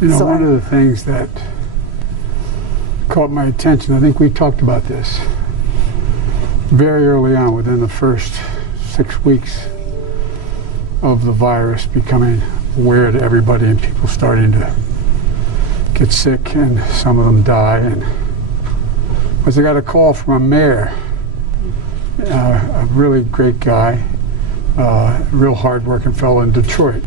You know, one of the things that caught my attention, I think we talked about this very early on, within the first 6 weeks of the virus becoming aware to everybody and people starting to get sick and some of them die, and was I got a call from a mayor, a really great guy, real hard-working fellow in Detroit,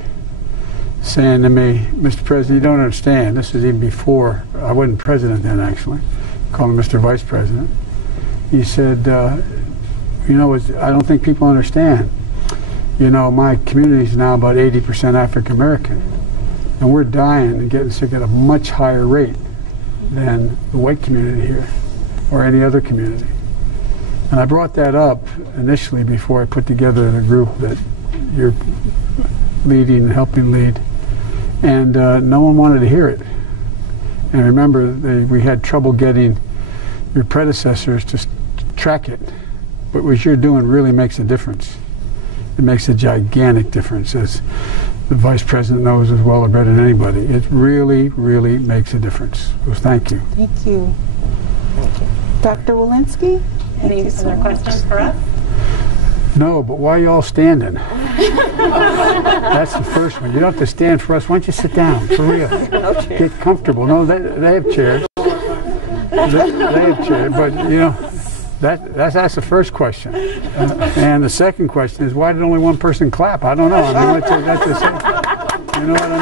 saying to me, "Mr. President, you don't understand." This was even before I wasn't president then, actually. Called him Mr. Vice President. He said, "You know, I don't think people understand. You know, my community is now about 80% African American, and we're dying and getting sick at a much higher rate than the white community here or any other community." And I brought that up initially before I put together the group that you're leading and helping lead, and no one wanted to hear it. And remember, we had trouble getting your predecessors to track it, but what you're doing really makes a difference. It makes a gigantic difference, as the Vice President knows as well or better than anybody. It really, really makes a difference. So thank you. Thank you. Thank you. Dr. Walensky? Any other questions for us? No, but why are you all standing? That's the first one. You don't have to stand for us. Why don't you sit down, for real? Get comfortable. No, they have chairs. They have chairs, but you know, that's the first question. And the second question is, why did only one person clap? I don't know. I mean, that's the same. You know what I mean?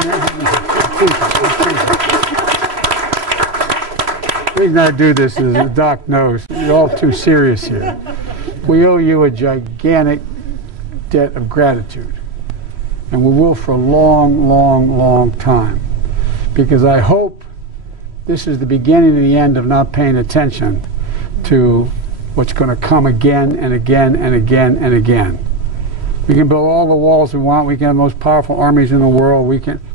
The reason I do this is the doc knows you're all too serious here. We owe you a gigantic debt of gratitude, and we will for a long, long, long time, because I hope this is the beginning and the end of not paying attention to what's going to come again and again and again and again. We can build all the walls we want, we can have the most powerful armies in the world,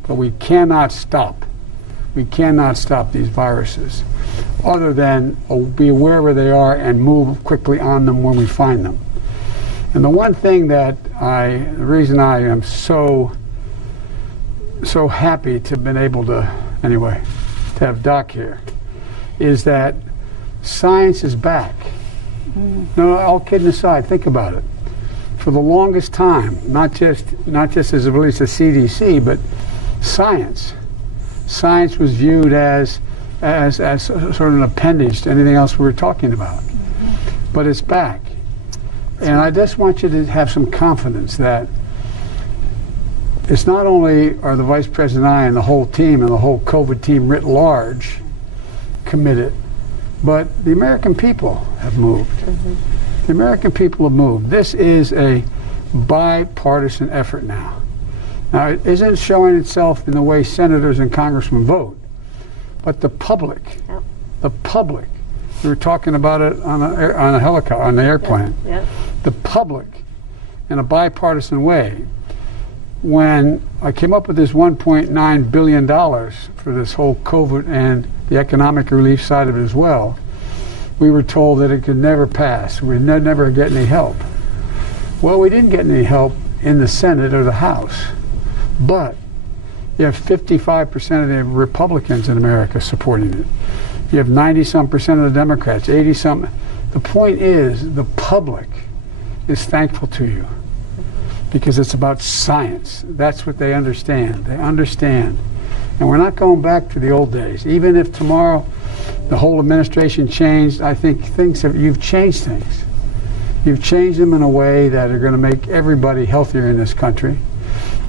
but we cannot stop. We cannot stop these viruses, other than be aware where they are and move quickly on them when we find them. And the one thing that the reason I am so happy to have been able to, anyway, to have Doc here, is that science is back. No, all kidding aside, think about it. For the longest time, not just as it relates to CDC, but science was viewed as sort of an appendage to anything else we were talking about. But it's back. And I just want you to have some confidence that it's not only are the Vice President and I and the whole team and the whole COVID team writ large committed, but the American people have moved. The American people have moved. This is a bipartisan effort now. Now, it isn't showing itself in the way senators and congressmen vote, but the public, we were talking about it on a helicopter, on the airplane, the public, in a bipartisan way. When I came up with this $1.9 billion for this whole COVID and the economic relief side of it as well, we were told that it could never pass. We'd never get any help. Well, we didn't get any help in the Senate or the House, but you have 55% of the Republicans in America supporting it. You have 90-some% of the Democrats, 80-some. The point is, the public is thankful to you because it's about science. That's what they understand. They understand. And we're not going back to the old days. Even if tomorrow the whole administration changed, I think you've changed things. You've changed them in a way that are going to make everybody healthier in this country.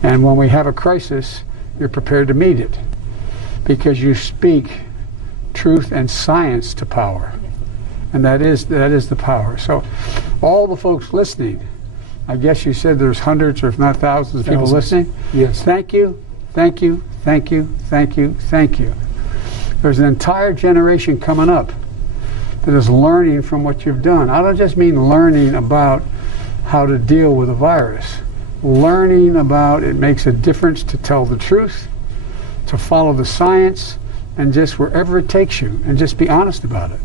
And when we have a crisis, you're prepared to meet it because you speak truth and science to power. And that is the power. So all the folks listening, I guess you said there's hundreds or if not thousands of people listening. Yes. Thank you, thank you, thank you, thank you, thank you. There's an entire generation coming up that is learning from what you've done. I don't just mean learning about how to deal with a virus. Learning about it makes a difference to tell the truth, to follow the science, and just wherever it takes you, and just be honest about it.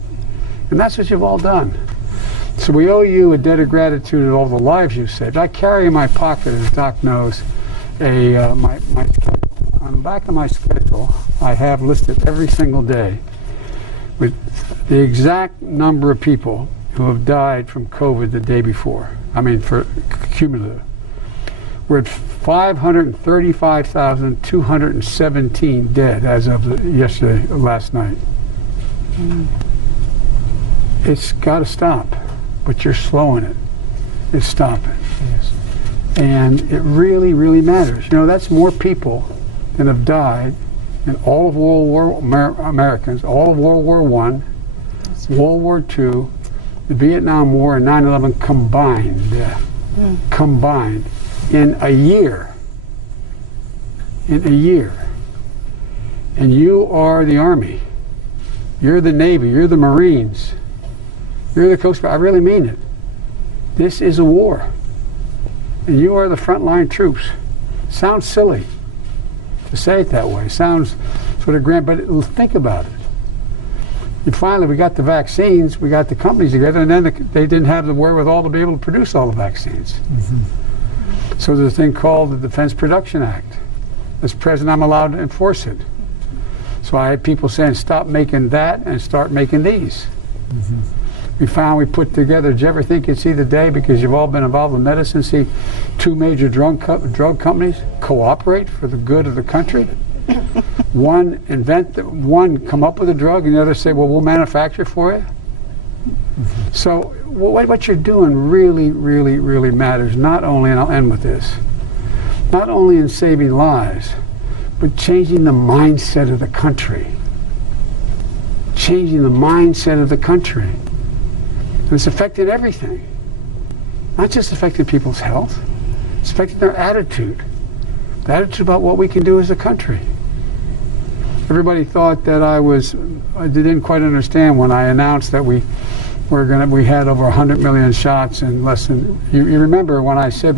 And that's what you've all done. So we owe you a debt of gratitude of all the lives you've saved. I carry in my pocket, as Doc knows, on the back of my schedule, I have listed every single day with the exact number of people who have died from COVID the day before. I mean, for cumulative. We're at 535,217 dead as of last night. It's got to stop, but you're slowing it. It's stopping. Yes. And it really, really matters. You know, that's more people than have died in all of World War Americans, all of World War I, World War II, the Vietnam War, and 9/11 combined. Combined in a year. In a year. And you are the Army. You're the Navy. You're the Marines. You're the Coast Guard. I really mean it. This is a war. And you are the frontline troops. Sounds silly to say it that way. Sounds sort of grand, but think about it. And finally, we got the vaccines, we got the companies together, and then they didn't have the wherewithal to be able to produce all the vaccines. So there's a thing called the Defense Production Act. As president, I'm allowed to enforce it. So I had people saying, stop making that and start making these. We put together, did you ever think you'd see the day, because you've all been involved in medicine, see two major drug companies cooperate for the good of the country? One come up with a drug, and the other say, well, we'll manufacture it for you. So what you're doing really, really, really matters, not only, and I'll end with this, not only in saving lives, but changing the mindset of the country. Changing the mindset of the country. And it's affected everything. Not just affected people's health, it's affected their attitude. The attitude about what we can do as a country. Everybody thought that I didn't quite understand when I announced that we had over 100 million shots in less than, you remember when I said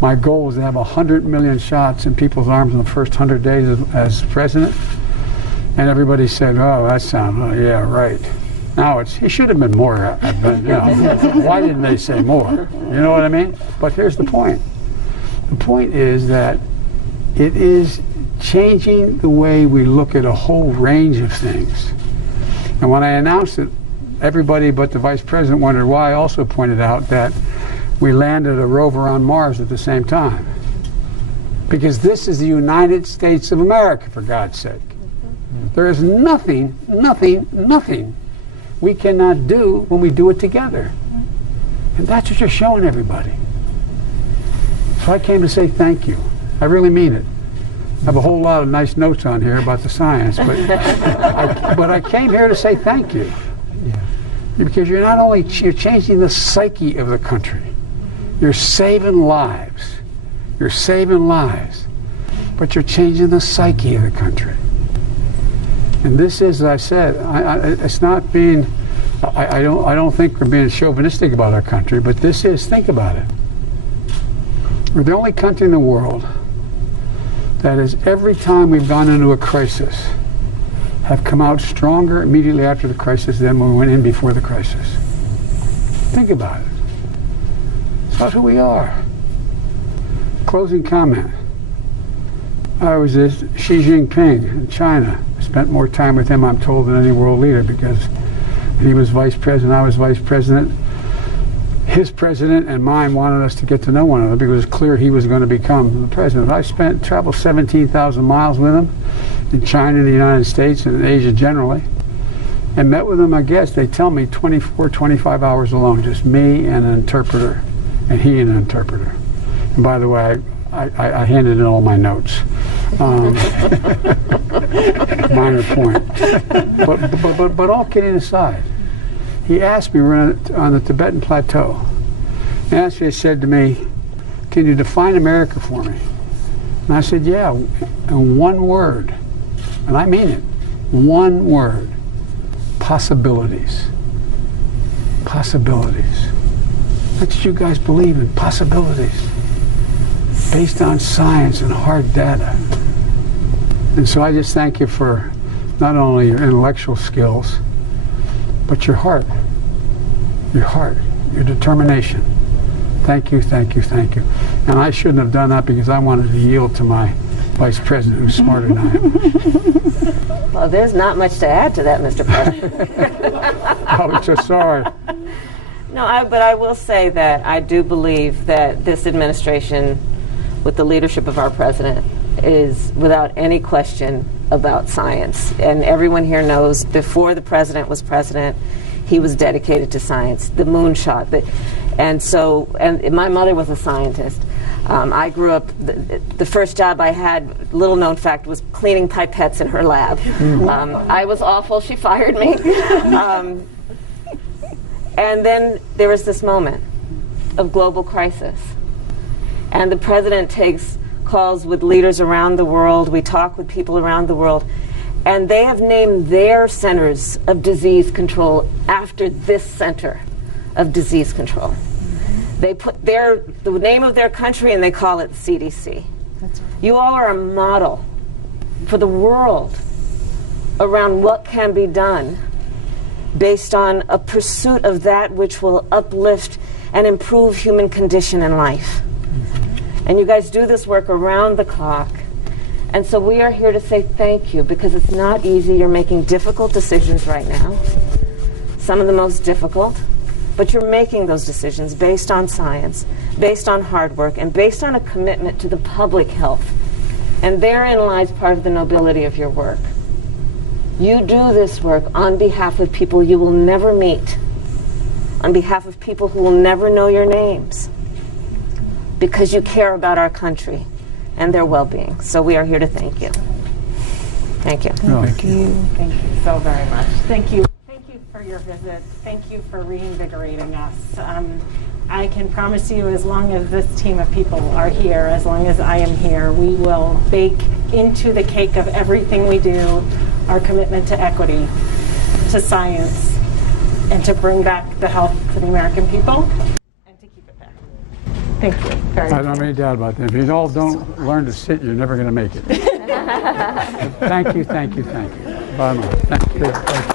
my goal was to have 100 million shots in people's arms in the first 100 days as president? And everybody said, oh, that sounds, yeah, right. Now it should have been more, why didn't they say more? You know what I mean? But here's the point. The point is that it is changing the way we look at a whole range of things. And when I announced it, everybody but the vice president wondered why. I also pointed out that we landed a rover on Mars at the same time. Because this is the United States of America, for God's sake. There is nothing we cannot do when we do it together. And that's what you're showing everybody. So I came to say thank you. I really mean it. I have a whole lot of nice notes on here about the science, but I came here to say thank you. Because you're not only you're changing the psyche of the country, you're saving lives. You're saving lives, but you're changing the psyche of the country. And this is, as I said, it's not being. I don't think we're being chauvinistic about our country, but this is. Think about it. We're the only country in the world that is, every time we've gone into a crisis, have come out stronger immediately after the crisis than when we went in before the crisis. Think about it. That's who we are. Closing comment. I was with Xi Jinping in China. I spent more time with him, I'm told, than any world leader, because he was vice president, I was vice president. His president and mine wanted us to get to know one another because it was clear he was going to become the president. I traveled 17,000 miles with him in China, in the United States, and in Asia generally, and met with him, I guess, they tell me 24, 25 hours alone, just me and an interpreter, and he and an interpreter. And by the way, I handed in all my notes. Minor point. But all kidding aside, he asked me, we're on the Tibetan Plateau, he said to me, can you define America for me? And I said, yeah, in one word, and I mean it, one word, possibilities. Possibilities. That's what you guys believe in, possibilities, based on science and hard data. And so I just thank you for not only your intellectual skills, but your heart, your determination. Thank you, thank you, thank you. And I shouldn't have done that because I wanted to yield to my vice president who's smarter than I am. Well, there's not much to add to that, Mr. President. I was just sorry. No, but I will say that I do believe that this administration, with the leadership of our president, is without any question about science. And everyone here knows before the president was president, he was dedicated to science, the moonshot. And my mother was a scientist. I grew up, the first job I had, little known fact, was cleaning pipettes in her lab. I was awful, she fired me. And then there was this moment of global crisis. And the president takes calls with leaders around the world. We talk with people around the world. And they have named their centers of disease control after this center of disease control. They put the name of their country and they call it CDC. That's right. You all are a model for the world around what can be done based on a pursuit of that which will uplift and improve human condition and life. And you guys do this work around the clock. And so we are here to say thank you, because it's not easy. You're making difficult decisions right now, some of the most difficult, but you're making those decisions based on science, based on hard work, and based on a commitment to the public health. And therein lies part of the nobility of your work. You do this work on behalf of people you will never meet, on behalf of people who will never know your names, because you care about our country and their well-being. So we are here to thank you. Thank you. Thank you. Thank you so very much. Thank you. Thank you for your visit. Thank you for reinvigorating us. I can promise you, as long as this team of people are here, as long as I am here, we will bake into the cake of everything we do our commitment to equity, to science, and to bring back the health to the American people, and to keep it there. Thank you very much. I don't have any doubt about that. If you all don't learn to sit, you're never going to make it. Thank you, thank you, thank you. Bottom line. Thank you. Thank you.